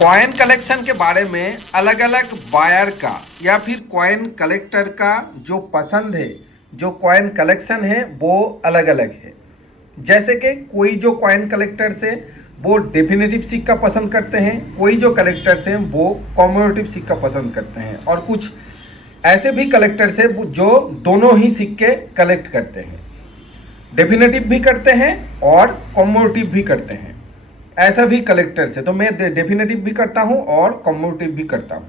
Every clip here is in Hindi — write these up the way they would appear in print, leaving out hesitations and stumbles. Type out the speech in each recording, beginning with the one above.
कॉइन कलेक्शन के बारे में अलग अलग बायर का या फिर कॉइन कलेक्टर का जो पसंद है, जो कॉइन कलेक्शन है वो अलग अलग है। जैसे कि कोई जो कॉइन कलेक्टर्स है वो डेफिनेटिव सिक्का पसंद करते हैं, कोई जो कलेक्टर्स हैं वो कॉमेमोरेटिव सिक्का पसंद करते हैं, और कुछ ऐसे भी कलेक्टर्स हैं जो दोनों ही सिक्के कलेक्ट करते हैं, डेफिनेटिव भी करते हैं और कॉमेमोरेटिव भी करते हैं। ऐसा भी कलेक्टर्स है, तो मैं डेफिनेटिव भी करता हूं और कॉमेमोरेटिव भी करता हूं।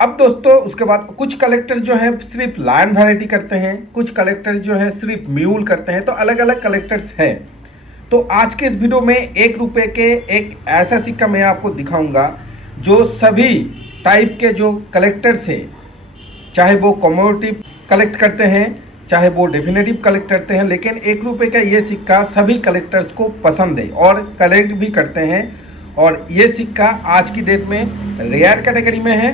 अब दोस्तों उसके बाद कुछ कलेक्टर्स जो है सिर्फ लायन वैरायटी करते हैं, कुछ कलेक्टर्स जो है सिर्फ म्यूल करते हैं, तो अलग अलग कलेक्टर्स हैं। तो आज के इस वीडियो में 1 रुपये के एक ऐसा सिक्का मैं आपको दिखाऊंगा जो सभी टाइप के जो कलेक्टर्स है, चाहे वो कॉमेमोरेटिव कलेक्ट करते हैं चाहे वो डेफिनेटिव कलेक्ट करते हैं, लेकिन 1 रुपये का ये सिक्का सभी कलेक्टर्स को पसंद है और कलेक्ट भी करते हैं। और ये सिक्का आज की डेट में रेयर कैटेगरी में है।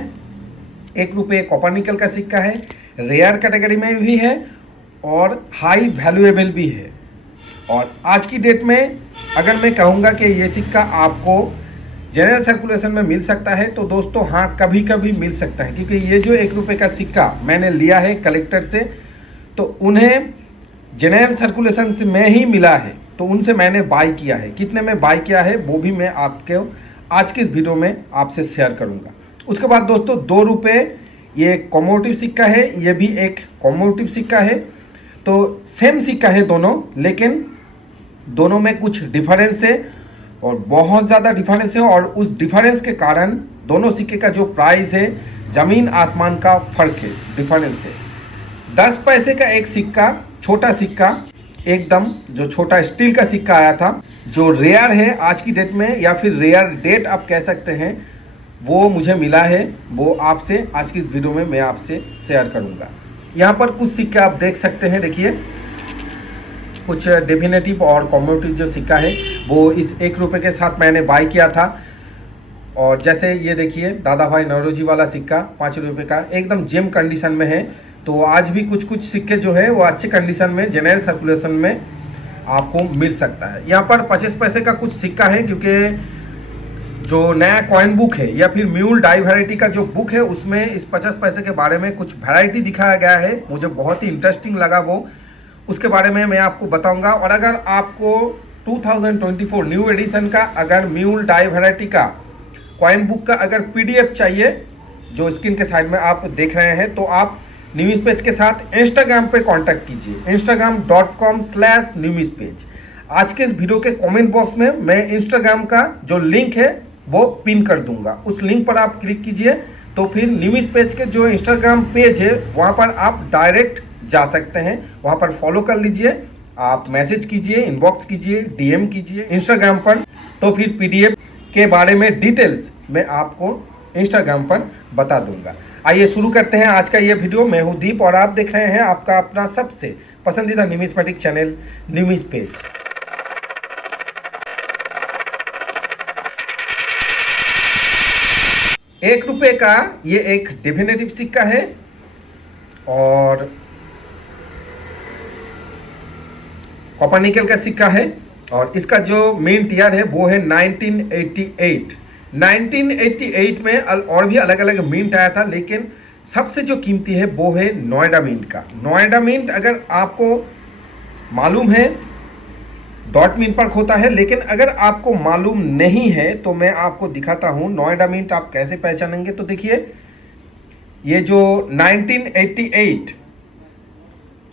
1 रुपये कॉपर निकल का सिक्का है, रेयर कैटेगरी में भी है और हाई वैल्यूएबल भी है। और आज की डेट में अगर मैं कहूँगा कि ये सिक्का आपको जनरल सर्कुलेशन में मिल सकता है, तो दोस्तों हाँ, कभी कभी मिल सकता है, क्योंकि ये जो 1 रुपये का सिक्का मैंने लिया है कलेक्टर से, तो उन्हें जनरल सर्कुलेशन से में ही मिला है, तो उनसे मैंने बाय किया है। कितने में बाय किया है वो भी मैं आपको आज के इस वीडियो में आपसे शेयर करूंगा। उसके बाद दोस्तों 2 रुपये ये कॉमेमोरेटिव सिक्का है, ये भी एक कॉमेमोरेटिव सिक्का है। तो सेम सिक्का है दोनों, लेकिन दोनों में कुछ डिफरेंस है और बहुत ज़्यादा डिफरेंस है, और उस डिफरेंस के कारण दोनों सिक्के का जो प्राइस है ज़मीन आसमान का फ़र्क है, डिफरेंस है। 10 पैसे का एक सिक्का, छोटा सिक्का, एकदम जो छोटा स्टील का सिक्का आया था, जो रेयर है आज की डेट में, या फिर रेयर डेट आप कह सकते हैं, वो मुझे मिला है। वो आपसे आज की इस वीडियो में मैं आपसे शेयर करूंगा। यहाँ पर कुछ सिक्के आप देख सकते हैं, देखिए कुछ डेफिनेटिव और कॉमेमोरेटिव जो सिक्का है वो इस 1 रुपये के साथ मैंने बाय किया था। और जैसे ये देखिए दादा भाई नौरोजी वाला सिक्का 5 रुपये का, एकदम जेम कंडीशन में है। तो आज भी कुछ कुछ सिक्के जो है वो अच्छे कंडीशन में जनरल सर्कुलेशन में आपको मिल सकता है। यहाँ पर 25 पैसे का कुछ सिक्का है, क्योंकि जो नया कॉइन बुक है या फिर म्यूल डाई वैरायटी का जो बुक है उसमें इस 50 पैसे के बारे में कुछ वैरायटी दिखाया गया है। मुझे बहुत ही इंटरेस्टिंग लगा वो, उसके बारे में मैं आपको बताऊंगा। और अगर आपको 2024 न्यू एडिशन का अगर म्यूल डाई वैरायटी का कॉइन बुक का अगर PDF चाहिए, जो स्क्रीन के साइड में आप देख रहे हैं, तो आप न्यूज़ पेज के साथ इंस्टाग्राम पे कांटेक्ट कीजिए, instagram.com/newspeज पेज। आज के इस वीडियो के कमेंट बॉक्स में मैं इंस्टाग्राम का जो लिंक है वो पिन कर दूंगा, उस लिंक पर आप क्लिक कीजिए, तो फिर न्यूज़ पेज के जो इंस्टाग्राम पेज है वहाँ पर आप डायरेक्ट जा सकते हैं, वहाँ पर फॉलो कर लीजिए, आप मैसेज कीजिए, इनबॉक्स कीजिए, DM कीजिए इंस्टाग्राम पर, तो फिर PDF के बारे में डिटेल्स मैं आपको इंस्टाग्राम पर बता दूंगा। आइए शुरू करते हैं आज का ये वीडियो। मैं हूं दीप और आप देख रहे हैं आपका अपना सबसे पसंदीदा न्यूमिस्मेटिक चैनल न्यूज़ पेज। एक रुपये का ये एक डेफिनेटिव सिक्का है और कॉपर निकल का सिक्का है, और इसका जो मिंट ईयर है वो है 1988। 1988 में और भी अलग अलग मिंट आया था, लेकिन सबसे जो कीमती है वो है नोएडा मिंट का। नोएडा मिंट अगर आपको मालूम है डॉट मिंट पर होता है, लेकिन अगर आपको मालूम नहीं है तो मैं आपको दिखाता हूँ नोएडा मिंट आप कैसे पहचानेंगे। तो देखिए ये जो 1988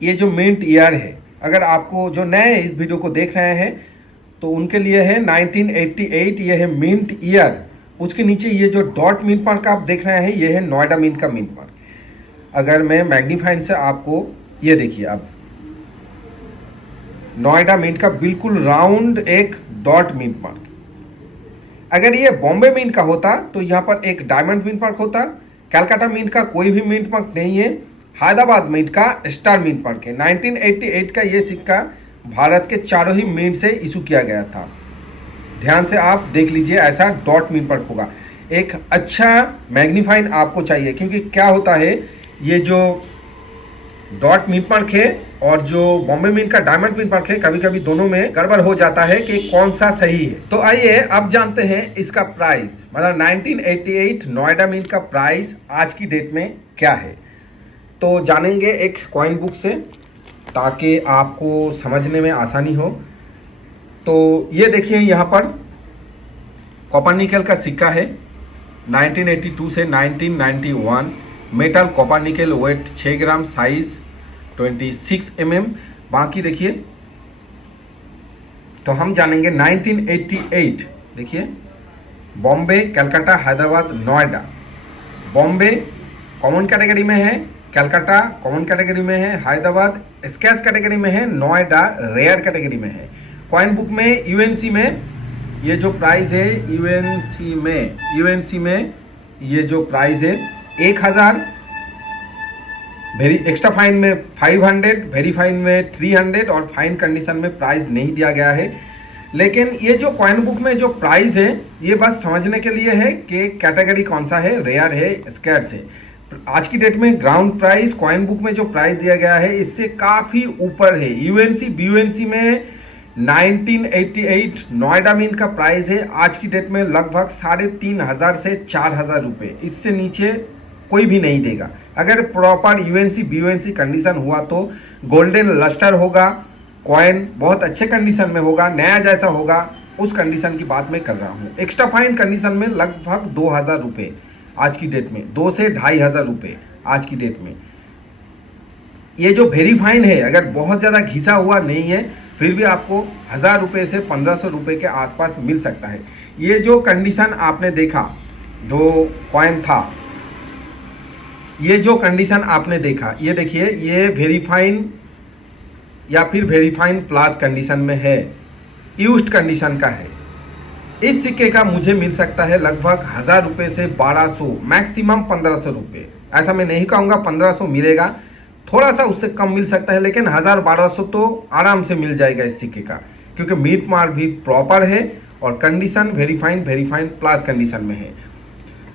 ये जो मिंट ईयर है, अगर आपको जो नए इस वीडियो को देख रहे हैं तो उनके लिए है 1988, ये है मिंट ईयर। उसके नीचे ये जो डॉट मिंट मार्क आप देख रहे हैं ये है नोएडा मिंट का मिंट मार्क। अगर मैं मैग्नीफाइन से आपको ये देखिए, अब नोएडा मिंट का बिल्कुल राउंड एक डॉट मिंट मार्क। अगर ये बॉम्बे मिंट का होता तो यहाँ पर एक डायमंड मिंट मार्क होता। कलकत्ता मिंट का कोई भी मिंट मार्क नहीं है, हैदराबाद मिंट का स्टार मिंट मार्क है। 1988 का ये सिक्का भारत के चारों ही मिंट से इशू किया गया था। ध्यान से आप देख लीजिए, ऐसा डॉट मिंट पर होगा। एक अच्छा मैग्नीफाइन आपको चाहिए, क्योंकि क्या होता है ये जो डॉट मिंट मार्क है और जो बॉम्बे मिंट का डायमंड मिंट मार्क है, कभी कभी दोनों में गड़बड़ हो जाता है कि कौन सा सही है। तो आइए अब जानते हैं इसका प्राइस, मतलब 1988 नोएडा मिंट का प्राइस आज की डेट में क्या है। तो जानेंगे एक कॉइन बुक से, ताकि आपको समझने में आसानी हो। तो ये देखिए, यहाँ पर कॉपर निकल का सिक्का है 1982 से 1991, मेटल कॉपर निकल, वेट 6 ग्राम, साइज 26 mm। बाकी देखिए, तो हम जानेंगे 1988। देखिए, बॉम्बे, कलकत्ता, हैदराबाद, नोएडा। बॉम्बे कॉमन कैटेगरी में है, कलकत्ता कॉमन कैटेगरी में है, हैदराबाद स्कैच कैटेगरी में है, नोएडा रेयर कैटेगरी में है। कॉइन बुक में यूएनसी में ये जो प्राइस है, यूएनसी में ये जो प्राइस है 1000, वेरी एक्स्ट्रा फाइन में 500, वेरी फाइन में 300 और फाइन कंडीशन में प्राइस नहीं दिया गया है। लेकिन ये जो कॉइन बुक में जो प्राइस है, ये बस समझने के लिए है कि कैटेगरी कौन सा है, रेयर है, स्कैट्स है। आज की डेट में ग्राउंड प्राइस कॉइन बुक में जो प्राइस दिया गया है, इससे काफ़ी ऊपर है। यूएनसी बीयूएनसी में 1988 नोएडा मिंट का प्राइस है आज की डेट में लगभग 3500 से 4000 रुपये। इससे नीचे कोई भी नहीं देगा। अगर प्रॉपर यूएनसी बीयूएनसी कंडीशन हुआ तो गोल्डन लस्टर होगा, कॉइन बहुत अच्छे कंडीशन में होगा, नया जैसा होगा, उस कंडीशन की बात मैं कर रहा हूँ। एक्स्ट्रा फाइन कंडीशन में लगभग 2000 रुपये आज की डेट में, 2 से 2500 रुपये आज की डेट में। ये जो वेरी फाइन है, अगर बहुत ज़्यादा घिसा हुआ नहीं है, फिर भी आपको 1000 रुपये से 1500 रुपये के आसपास मिल सकता है। ये जो कंडीशन आपने देखा, जो कॉइन था, ये जो कंडीशन आपने देखा, ये देखिए, ये वेरीफाइन या फिर वेरीफाइन प्लस कंडीशन में है, यूज्ड कंडीशन का है। इस सिक्के का मुझे मिल सकता है लगभग 1000 रुपये से 1200, मैक्सिमम 1500 रुपये। ऐसा मैं नहीं कहूँगा 1500 मिलेगा, थोड़ा सा उससे कम मिल सकता है, लेकिन 1000-1200 तो आराम से मिल जाएगा इस सिक्के का, क्योंकि मीट मार्क भी प्रॉपर है और कंडीशन वेरीफाइन प्लस कंडीशन में है।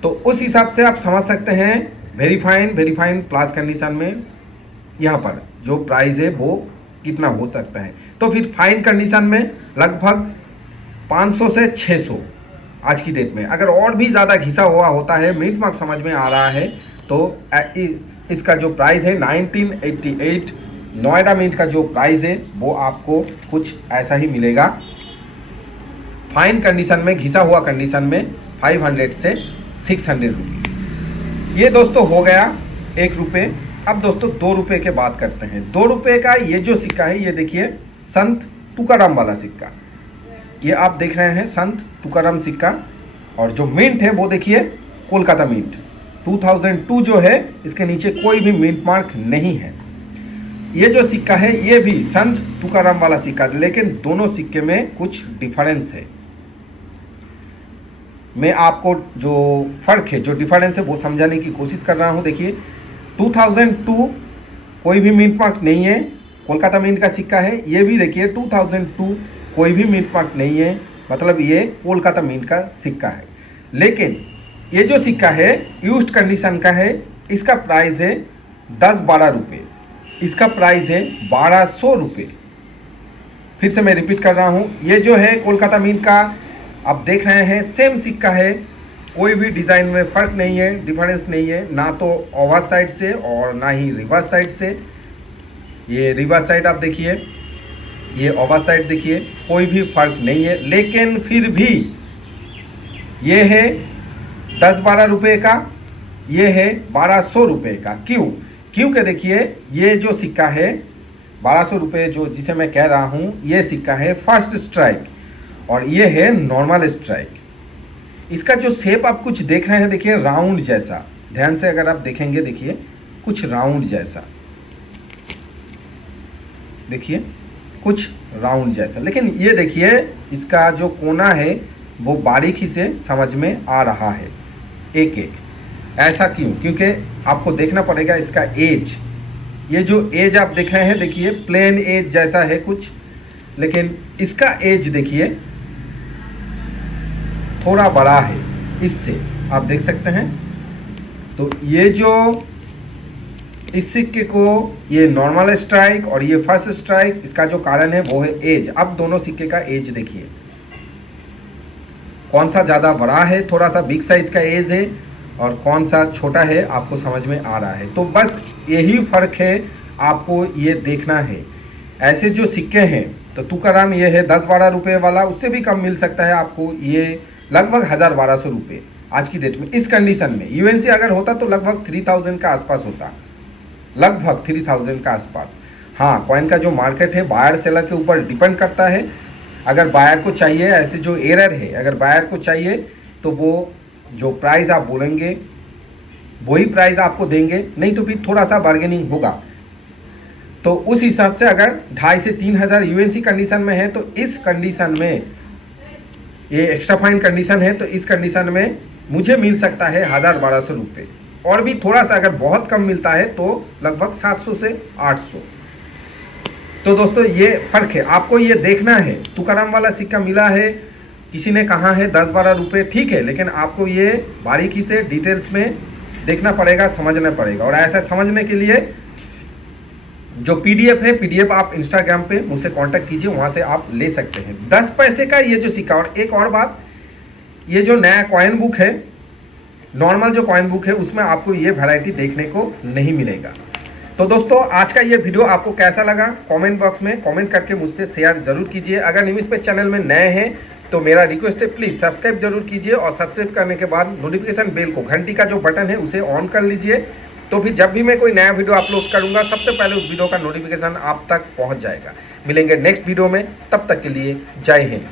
तो उस हिसाब से आप समझ सकते हैं वेरीफाइन प्लस कंडीशन में यहाँ पर जो प्राइस है वो कितना हो सकता है। तो फिर फाइन कंडीशन में लगभग 500 से 600 आज की डेट में। अगर और भी ज़्यादा घिसा हुआ होता है, मीट मार्क समझ में आ रहा है, तो इसका जो प्राइस है 1988 नोएडा मिंट का जो प्राइस है वो आपको कुछ ऐसा ही मिलेगा। फाइन कंडीशन में, घिसा हुआ कंडीशन में 500 से 600 रुपीज़। ये दोस्तों हो गया 1 रुपये। अब दोस्तों 2 रुपये के बात करते हैं। 2 रुपये का ये जो सिक्का है, ये देखिए संत तुकाराम वाला सिक्का, ये आप देख रहे हैं संत तुकाराम सिक्का। और जो मिंट है वो देखिए कोलकाता मिंट 2002 जो है, इसके नीचे कोई भी मिंट मार्क नहीं है। ये जो सिक्का है ये भी संत तुकाराम वाला सिक्का, लेकिन दोनों सिक्के में कुछ डिफरेंस है। मैं आपको जो फ़र्क है, जो डिफरेंस है वो समझाने की कोशिश कर रहा हूँ। देखिए 2002 कोई भी मिंट मार्क नहीं है, कोलकाता मिंट का सिक्का है। ये भी देखिए 2002 कोई भी मिंट मार्क नहीं है, मतलब ये कोलकाता मिंट का सिक्का है। लेकिन ये जो सिक्का है यूज्ड कंडीशन का है, इसका प्राइस है 10-12 रुपये, इसका प्राइस है 1200 रुपये। फिर से मैं रिपीट कर रहा हूँ, ये जो है कोलकाता मिंट का आप देख रहे हैं सेम सिक्का है, कोई भी डिज़ाइन में फ़र्क नहीं है, डिफरेंस नहीं है, ना तो ओवर साइड से और ना ही रिवर्स साइड से। ये रिवर्स साइड आप देखिए, ये ओवर साइड देखिए, कोई भी फ़र्क नहीं है। लेकिन फिर भी ये है 10-12 रुपये का, ये है 1200 रुपये का। क्यों? क्योंकि देखिए ये जो सिक्का है 1200 रुपये जो जिसे मैं कह रहा हूँ, ये सिक्का है फर्स्ट स्ट्राइक और ये है नॉर्मल स्ट्राइक। इसका जो शेप आप कुछ देख रहे हैं, देखिए राउंड जैसा, ध्यान से अगर आप देखेंगे देखिए कुछ राउंड जैसा, देखिए कुछ राउंड जैसा। लेकिन ये देखिए इसका जो कोना है वो बारीकी से समझ में आ रहा है एक एक। ऐसा क्यों? क्योंकि आपको देखना पड़ेगा इसका एज। ये जो एज आप देख रहे हैं, देखिए प्लेन एज जैसा है कुछ, लेकिन इसका एज देखिए थोड़ा बड़ा है, इससे आप देख सकते हैं। तो ये जो इस सिक्के को ये नॉर्मल स्ट्राइक और ये फर्स्ट स्ट्राइक, इसका जो कारण है वो है एज। अब दोनों सिक्के का एज देखिए, कौन सा ज़्यादा बड़ा है, थोड़ा सा बिग साइज का एज है, और कौन सा छोटा है आपको समझ में आ रहा है। तो बस यही फ़र्क है, आपको ये देखना है। ऐसे जो सिक्के हैं तो तुकाराम ये है 10-12 रुपये वाला, उससे भी कम मिल सकता है आपको, ये लगभग 1000-1200 रुपये आज की डेट में। इस कंडीशन में यूएनसी अगर होता तो लगभग 3000 का आसपास होता, लगभग 3000 का आसपास। हाँ, कॉइन का जो मार्केट है बायर सेलर के ऊपर डिपेंड करता है। अगर बायर को चाहिए, ऐसे जो एरर है, अगर बायर को चाहिए तो वो जो प्राइस आप बोलेंगे वही प्राइस आपको देंगे, नहीं तो फिर थोड़ा सा बार्गेनिंग होगा। तो उस हिसाब से अगर 2500 से 3000 यूएनसी कंडीशन में है, तो इस कंडीशन में ये एक्स्ट्रा फाइन कंडीशन है, तो इस कंडीशन में मुझे मिल सकता है 1000-1200 रुपये, और भी थोड़ा सा अगर बहुत कम मिलता है तो लगभग 700 से 800। तो दोस्तों ये फ़र्क है, आपको ये देखना है। तुकाराम वाला सिक्का मिला है, किसी ने कहा है 10-12 रुपये, ठीक है, लेकिन आपको ये बारीकी से डिटेल्स में देखना पड़ेगा, समझना पड़ेगा। और ऐसा समझने के लिए जो पीडीएफ है, पीडीएफ आप इंस्टाग्राम पे मुझसे कांटेक्ट कीजिए, वहाँ से आप ले सकते हैं। 10 पैसे का ये जो सिक्का, और एक और बात, ये जो नया कॉइन बुक है, नॉर्मल जो कॉइन बुक है, उसमें आपको ये वैरायटी देखने को नहीं मिलेगा। तो दोस्तों आज का ये वीडियो आपको कैसा लगा, कमेंट बॉक्स में कमेंट करके मुझसे शेयर जरूर कीजिए। अगर निमिष पे चैनल में नए हैं तो मेरा रिक्वेस्ट है, प्लीज़ सब्सक्राइब जरूर कीजिए, और सब्सक्राइब करने के बाद नोटिफिकेशन बेल को, घंटी का जो बटन है उसे ऑन कर लीजिए। तो फिर जब भी मैं कोई नया वीडियो अपलोड करूंगा, सबसे पहले उस वीडियो का नोटिफिकेशन आप तक पहुंच जाएगा। मिलेंगे नेक्स्ट वीडियो में, तब तक के लिए जय हिंद।